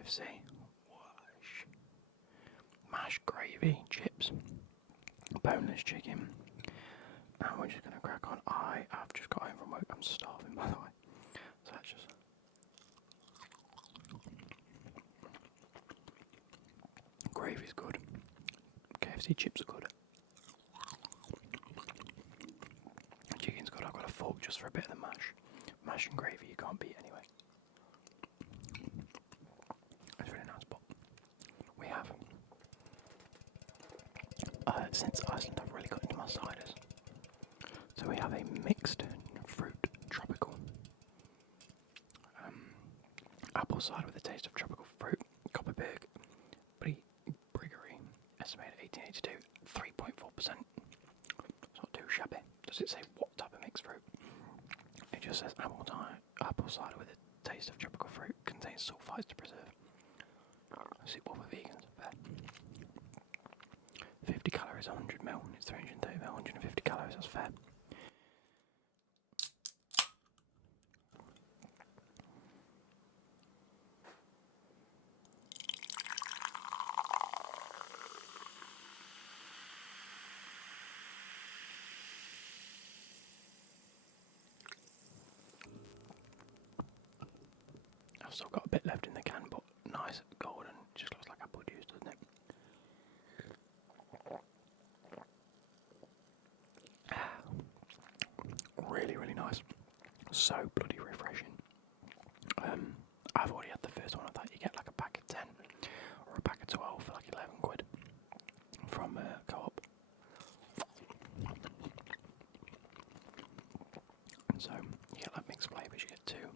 KFC. Whoosh. Mashed gravy, chips, boneless chicken. And we're just going to crack on. I have just got home from work. I'm starving, by the way. So that's just... Gravy's good. KFC chips are good. Chicken's good. I've got a fork just for a bit of the mash. Mash and gravy you can't beat anyway. It's really nice, but we have... since Iceland I've really got into my ciders. So we have a mixed fruit tropical apple cider with a taste of tropical fruit, Copperberg Briggery, estimated 1882, 3.4%. It's not too shabby. Does it say what type of mixed fruit? It just says apple cider with a taste of tropical fruit, contains sulfites to preserve. Suitable for vegans. Fair. 50 calories, 100 ml. It's 330 ml, 150 calories. That's fair. I've still got a bit left in the can, but nice golden. Just looks like apple juice, doesn't it? Really, really nice. So bloody refreshing. I've already had the first one of that. You get like a pack of 10 or a pack of 12 for like 11 quid from Co-op. And so you get like mixed flavours. You get two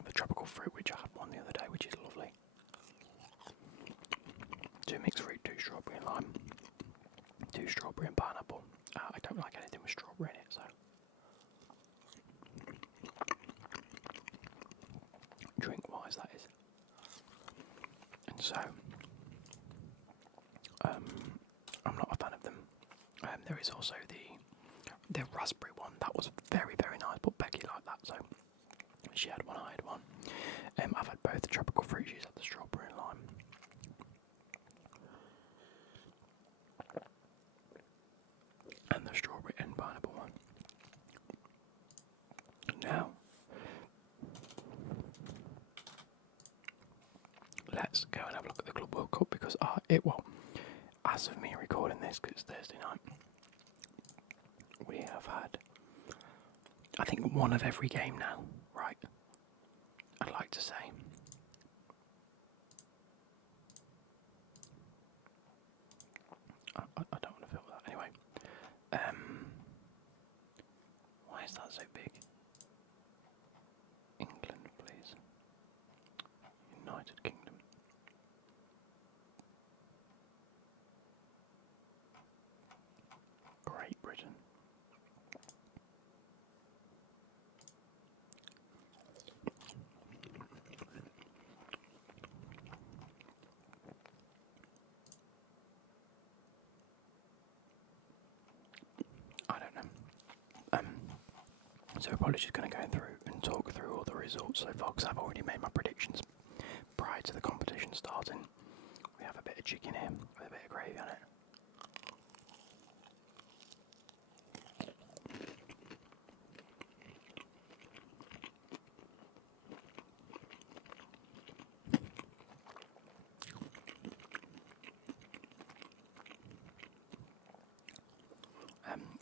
of the tropical fruit, which I had one the other day, which is lovely. Two mixed fruit, two strawberry and lime, two strawberry and pineapple. I don't like anything with strawberry in it, so. Drink-wise, that is. And so, I'm not a fan of them. There is also the raspberry one. That was very, very nice, but Becky liked that, so she had one, I had one. I've had both the tropical fruit, she's had the strawberry and lime. And the strawberry and pineapple one. Now, let's go and have a look at the Club World Cup because as of me recording this, because it's Thursday night, we have had, I think, one of every game now, right? I'd like to say. I don't want to film that anyway. Why is that so big? England, please. United Kingdom. Great Britain. I don't know. So we're probably just going to go through and talk through all the results so far, because I've already made my predictions prior to the competition starting. We have a bit of chicken here with a bit of gravy on it.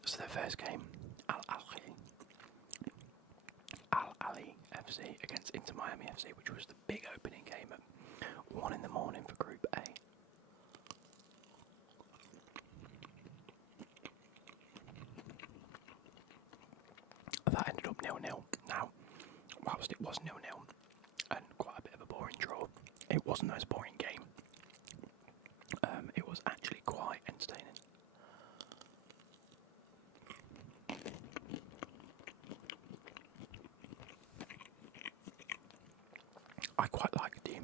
So the first game, Al Ahly FC against Inter Miami FC, which was the big opening game at 1 in the morning for Group A. That ended up 0-0. Now, whilst it was 0-0 and quite a bit of a boring draw, it wasn't the most boring game. It was actually quite entertaining. I quite like the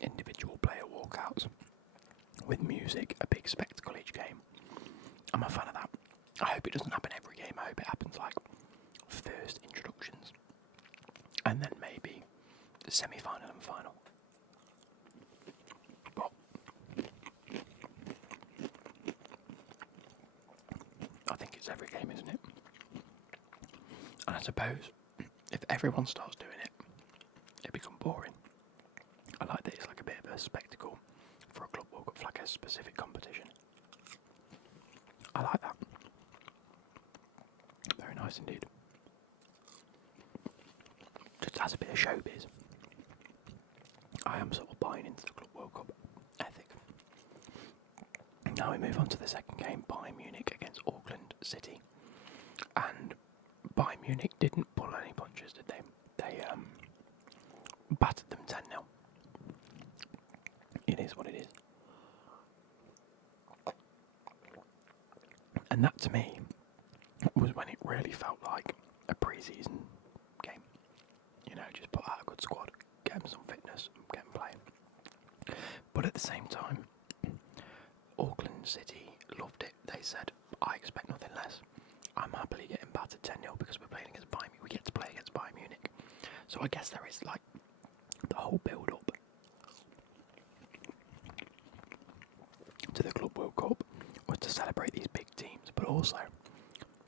individual player walkouts with music, a big spectacle each game. I'm a fan of that. I hope it doesn't happen every game. I hope it happens like first introductions and then maybe the semi-final and final. That's every game, isn't it? And I suppose if everyone starts doing it, it becomes boring. I like that it's like a bit of a spectacle for a Club World Cup, like a specific competition. I like that. Very nice indeed. Just as a bit of showbiz, I am sort of buying into the Club World Cup ethic. Now we move on to the second game, Bayern Munich against Auckland City. And Bayern Munich didn't pull any punches, did they? They battered them 10-0. It is what it is. And that to me was when it really felt like a pre-season game. You know, just put out a good squad, get them some fitness, get them playing. But at the same time, Auckland City loved it. They said, I expect nothing less. I'm happily getting battered 10-0 because we're playing against Bayern Munich. We get to play against Bayern Munich. So I guess there is like the whole build-up to the Club World Cup was to celebrate these big teams, but also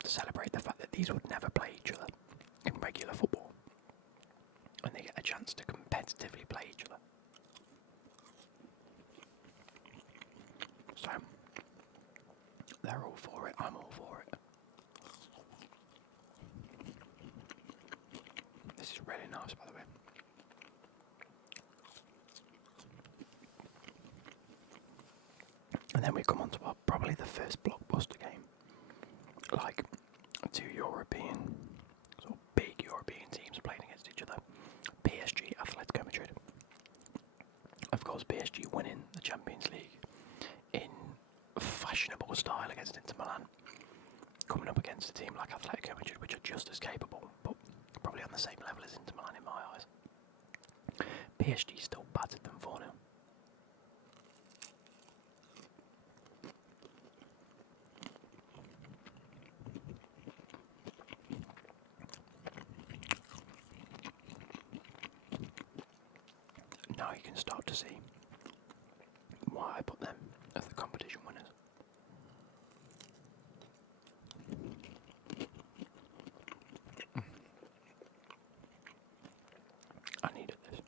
to celebrate the fact that these would never play each other in regular football. And they get a chance to competitively play each other. So, they're all for it, I'm all for it. This is really nice, by the way. And then we come on to probably the first blockbuster game. Like, two European, sort of big European teams playing against each other. PSG, Atletico Madrid. Of course, PSG winning the Champions League in fashionable style against Inter Milan. Coming up against a team like Atletico Madrid, which are just as capable, but probably on the same level as Inter Milan in my eyes. PSG still battered them 4-0. Now you can start to see why I put them as the competition winners. I needed this.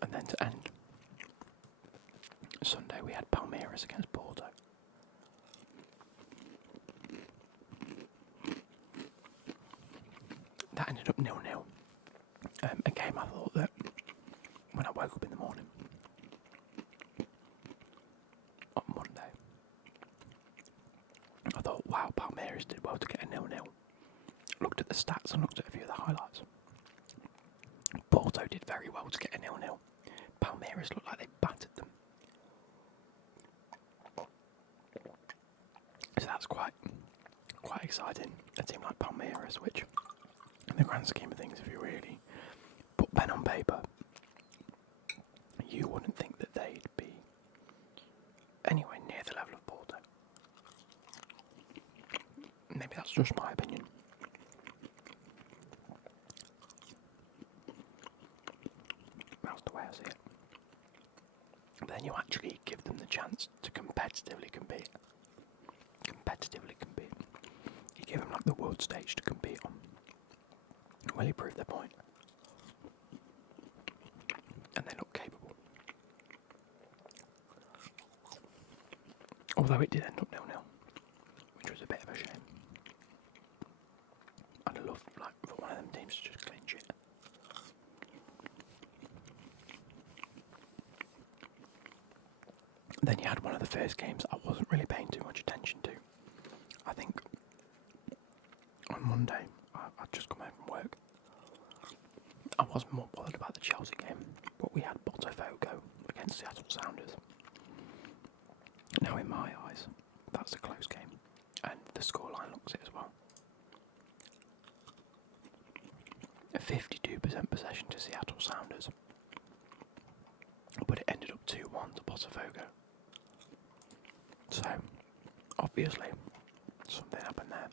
And then to end, Sunday we had Palmeiras against Porto. That ended up 0-0. A game I thought that when I woke up in the morning on Monday, I thought, wow, Palmeiras did well to get a 0-0. Looked at the stats and looked at a few of the highlights. Porto did very well to get a 0-0. Palmeiras looked like they battered them. So that's quite exciting. A team like Palmeiras, which, in the grand scheme of things, if you really put pen on paper, you wouldn't think that they'd be anywhere near the level of Porto. Maybe that's just my opinion. That's the way I see it. But then you actually give them the chance to competitively compete. You give them like the world stage to compete on. Will you prove their point? And they look capable. Although it did end up 0-0, which was a bit of a shame. I'd have loved for one of them teams to just clinch it. Then you had one of the first games I wasn't really paying too much attention to. I think on Monday, I'd just come home from work. I wasn't more bothered about the Chelsea game, but we had Botafogo against Seattle Sounders. Now in my eyes, that's a close game, and the scoreline looks it as well. A 52% possession to Seattle Sounders, but it ended up 2-1 to Botafogo. So, obviously, something happened there.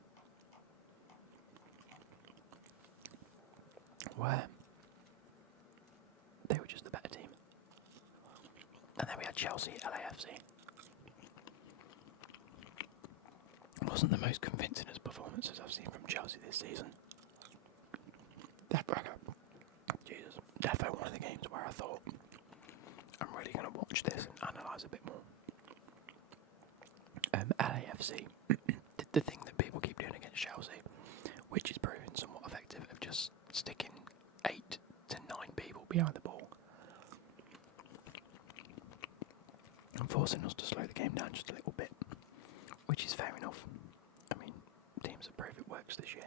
where they were just the better team. And then we had Chelsea, LAFC. Wasn't the most convincing as performances I've seen from Chelsea this season. Defo one of the games where I thought I'm really going to watch this and analyse a bit more. LAFC did the thing that people keep doing against Chelsea, which is proving somewhat effective, of just sticking 8 to 9 people behind the ball and forcing us to slow the game down just a little bit, which is fair enough. I mean, teams have proved it works this year.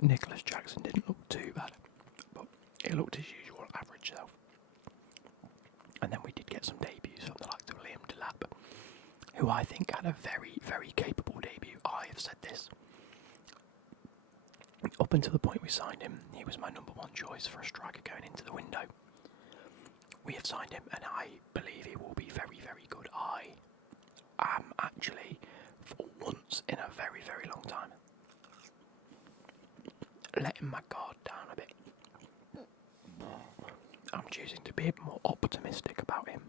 Nicholas Jackson didn't look too bad, but it looked his usual average self. And then we did get some debuts from the likes of Liam Delap, who I think had a very, very capable debut. I have said this. Up until the point we signed him, he was my number one choice for a striker going into the window. We have signed him, and I believe he will be very, very good. I am actually, for once in a very, very long time, letting my guard down a bit. I'm choosing to be more optimistic about him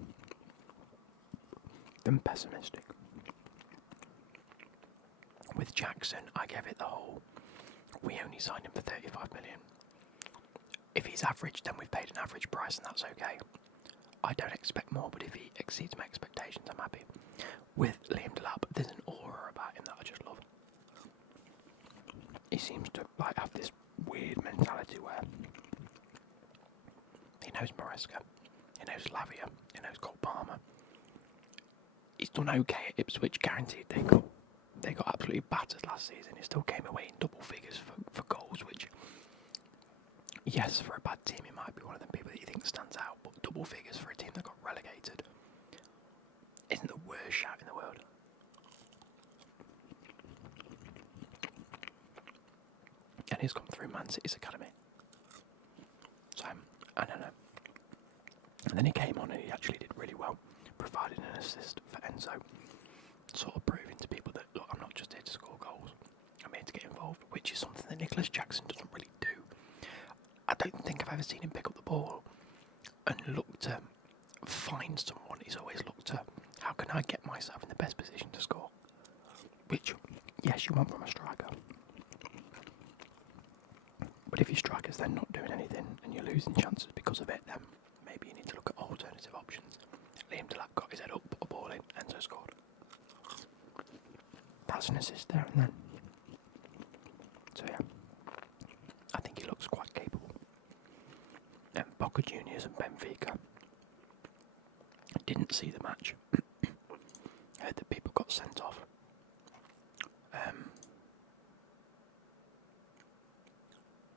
than pessimistic. With Jackson, I gave it the whole, we only signed him for 35 million. If he's average, then we've paid an average price, and that's okay. I don't expect more, but if he exceeds my expectations, I'm happy. With Liam Delap, there's an aura about him that I just love. He seems to have this weird mentality where he knows Maresca, he knows Lavia, he knows Cole Palmer. He's done okay at Ipswich, guaranteed. They got absolutely battered last season. He still came away in double figures for goals, which, yes, for a bad team, he might be one of them people that you think stands out, but double figures for a team that got relegated isn't the worst shout in the world. And he's come through Man City's academy. So, I don't know. And then he came on and he actually did really well, providing an assist for Enzo, sort of proving to people that, look, I'm not just here to score goals, I'm here to get involved, which is something that Nicholas Jackson doesn't really do. I don't think I've ever seen him pick up the ball and look to find someone. He's always looked to, how can I get myself in the best position to score? Which, yes, you want from a striker. But if your striker's then not doing anything and you're losing chances because of it, then maybe you need to look at alternative options. Liam Delap got his head up, put a ball in, Enzo scored. That's an assist there and then. So yeah, I think he looks quite capable. Boca Juniors and Benfica. I didn't see the match. I heard that people got sent off.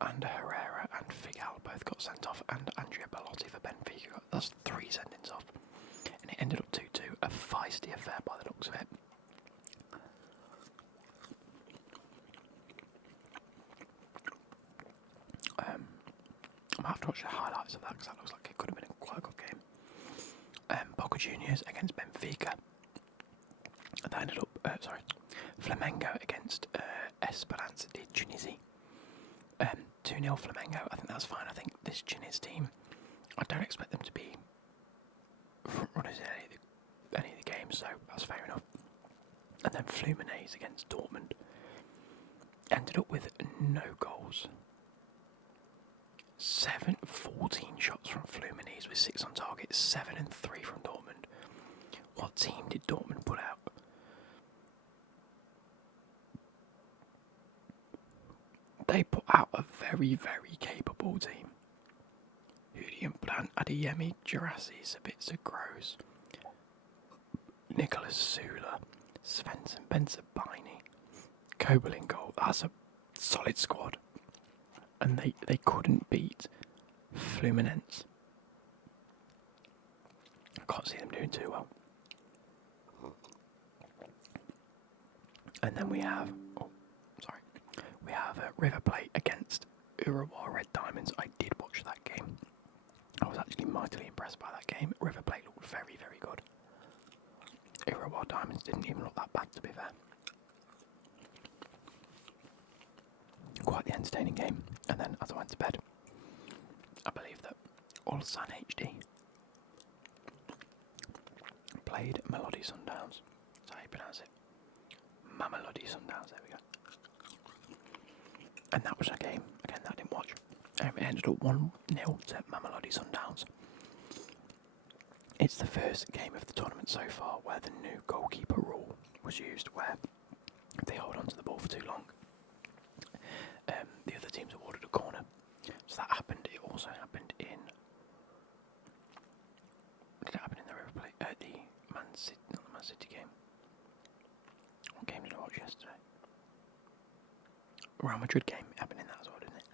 And Herrera and Figal both got sent off, and Andrea Bellotti for Benfica. That's 3 sendings off. And it ended up 2-2, a feisty affair by the looks of it. I might have to watch the highlights of that because that looks like it could have been quite a good game. Boca Juniors against Benfica. That ended up, Flamengo against Esperance de Tunisie. 2-0 Flamengo, I think that's fine. I think this Tunis team, I don't expect them to be front runners in any of the games, so that's fair enough. And then Fluminense against Dortmund ended up with no goals. 14 shots from Fluminense with 6 on target, 7 and 3 from Dortmund. What team did Dortmund put out? They put out a very, very capable team. Julian Brandt, Adeyemi, Girassi, Sabitzer, Gross, Nicholas Sula, Svensson, Benzabaini, Kobel in goal. That's a solid squad. And they couldn't beat Fluminense. I can't see them doing too well. And then we have River Plate against Urawa Red Diamonds. I did watch that game. I was actually mightily impressed by that game. River Plate looked very, very good. Urawa Diamonds didn't even look that bad, to be fair. quite the entertaining game. And then as I went to bed, I believe that Ulsan HD played Melody Sundowns. That's how you pronounce it. Mamelody Sundowns, there we go. And that was a game, again, that I didn't watch. It ended up 1-0 to Mamelody Sundowns. It's the first game of the tournament so far where the new goalkeeper rule was used, where if they hold on to the ball for too long, the other team's awarded a corner. So that happened. It also happened in. Did it happen in the River Plate? The Man City, not the Man City game. What game did I watch yesterday? Real Madrid game. It happened in that as well, didn't it?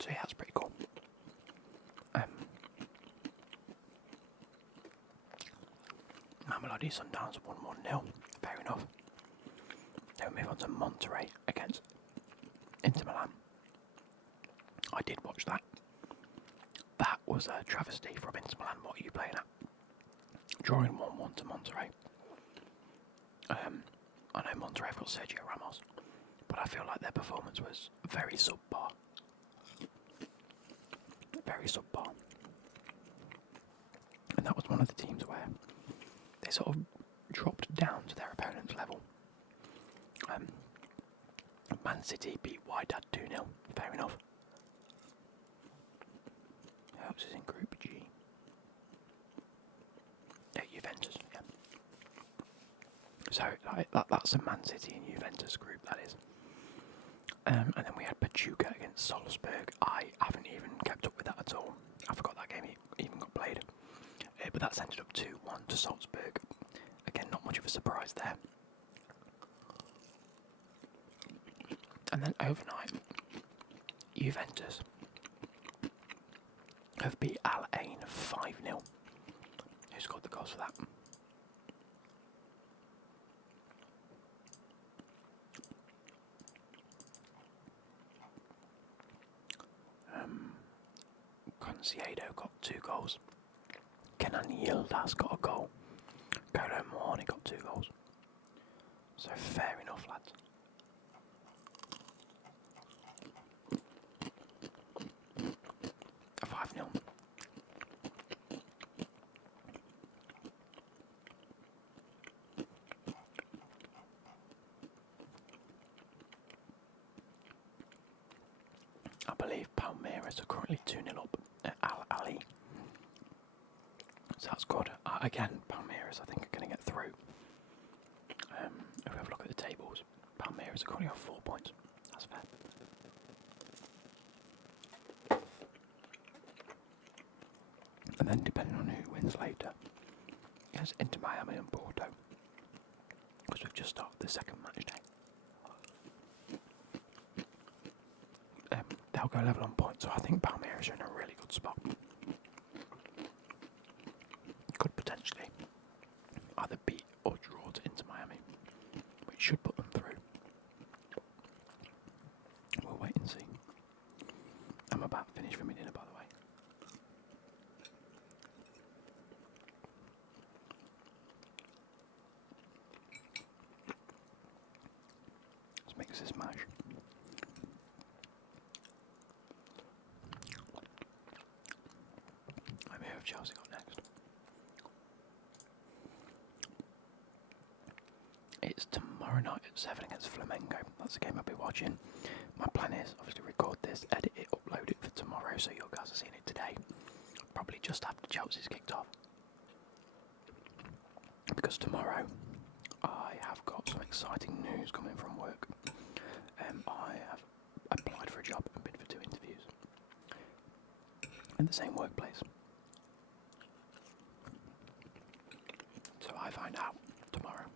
So yeah, that's pretty cool. Mamelody Sundowns won 1-0. Fair enough. Then we move on to Monterrey against Inter Milan. I did watch that. That was a travesty from Inter Milan. What are you playing at? Drawing 1-1 to Monterrey. I know Monterrey have got Sergio Ramos, but I feel like their performance was very subpar. Very subpar. And that was one of the teams where they sort of dropped down to their opponent's level. Man City beat Wydad 2-0, fair enough. Who else is in Group G? Yeah, Juventus, yeah. So that's a Man City and Juventus group, that is. And then we had Pachuca against Salzburg. I haven't even kept up with that at all. I forgot that game even got played. But that's ended up 2-1 to Salzburg. Again, not much of a surprise there. And then overnight, Juventus have beat Al Ain 5-0. Who scored the goals for that? Conceido got 2 goals. Kenan Yildiz got a goal. Kolo Muani got 2 goals. So fair enough, lads. A 5-0. I believe Palmeiras are currently 2-0 up at Al Ali. So that's good. Again, Palmeiras I think are going to get through. If we have a look at the tables, Palmeiras are currently on 4 points. That's fair. And then depending on who wins later, it's Inter Miami and Porto. Because we've just started the second match day. They'll go level on points, so I think Palmeiras are in a really good spot. Could potentially either beat or draw to Inter Miami, which should put them through. We'll wait and see. I'm about to finish for my dinner, by the way. Let's mix this mash. Let me hear if Chelsea got next. It's tomorrow night at 7 against Flamengo. That's the game I'll be watching. My plan is obviously record this, edit it, upload it for tomorrow, so you guys are seeing it today. Probably just after Chelsea's kicked off. Because tomorrow I have got some exciting news coming from work. I have applied for a job and been for 2 interviews in the same workplace. So I find out tomorrow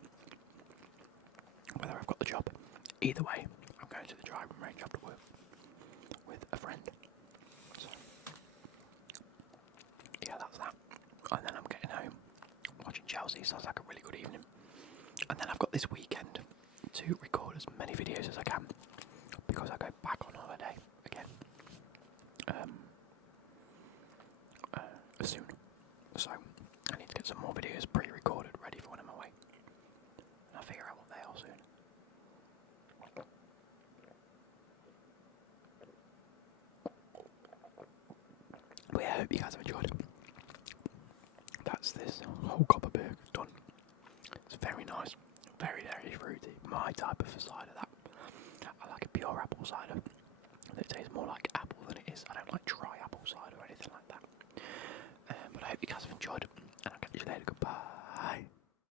whether I've got the job. Either way, I'm going to the driving range after work with a friend. So yeah, that's that. And then I'm getting home, watching Chelsea. Sounds like a really good evening. And then I've got this weekend to record as many videos as I can because I go back on holiday again soon. So I need to get some more videos pre-recorded ready for when I'm away. And I'll figure out what they are soon. hope you guys have enjoyed it. That's this whole Copperberg done. It's very nice, very, very fruity. My type of cider. That I like a pure apple cider. It tastes more like apple than it is. I don't like dry apple cider or anything like that. But I hope you guys have enjoyed, and I'll catch you later. Goodbye.